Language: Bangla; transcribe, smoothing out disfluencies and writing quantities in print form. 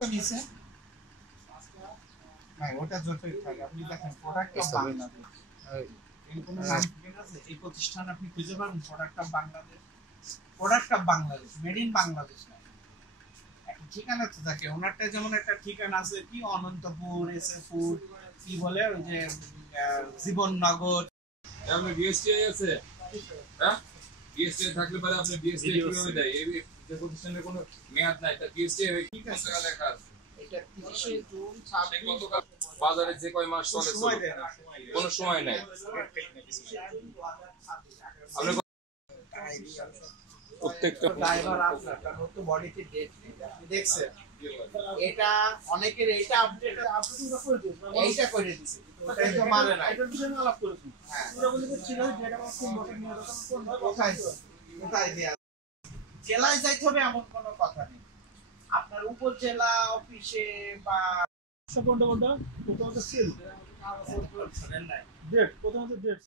নিচে নাই ওটা যতই থাকে আপনি দেখেন প্রোডাক্ট অফ বাংলাদেশ এই কোন নাম ঠিক আছে এই প্রতিষ্ঠান আপনি খুঁজে পাবেন product of Bangladesh made in Bangladesh না একটা ঠিকানা তো থাকে ওনারটা যেমন একটা ঠিকানা আছে কি অনন্তপুর এসএফুর কি বলে ওই যে জীবননগর আপনি বিএসটিআই আছে হ্যাঁ বিএসটিআই থাকলে পরে আপনি বিএসটিআই কিভাবে দেয় এই যে প্রতিষ্ঠানের কোনো মেয়াদ নাই তা বিএসটিআই কি টাকা লেখা আছে এটা 30 জুন 26 বাজারে যে কয় মাস চলে কোনো সময় নাই আপনি প্রত্যেকটা ড্রাইভার আপনার কারণ তো বডিতে ডেট নেই আপনি দেখছেন এটা অনেকের এইটা আপডেট করে দিয়েছে এইটা করে দিয়েছে ওটাই তো মানে না এটা বিষয় নিয়ে আলাপ করেছি পুরো বলে যে ছিল যে এটা কোন মোটর নিয়ে কোন কোথায় দেয়া জেলায় যাইতে হবে এমন কোনো কথা নেই আপনার উপজেলা অফিসে বা কোনটা প্রথমত সিল ডেট প্রথমত ডেট